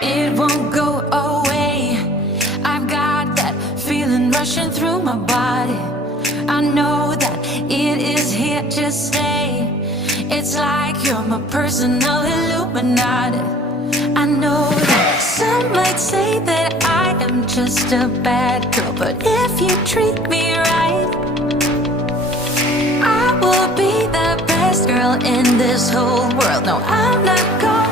It won't go away. I've got that feeling rushing through my body. I know that it is here to stay. It's like you're my personal Illuminati. I know that some might say that I am just a bad girl, but if you treat me right, I will be the best girl in this whole world. No, I'm not going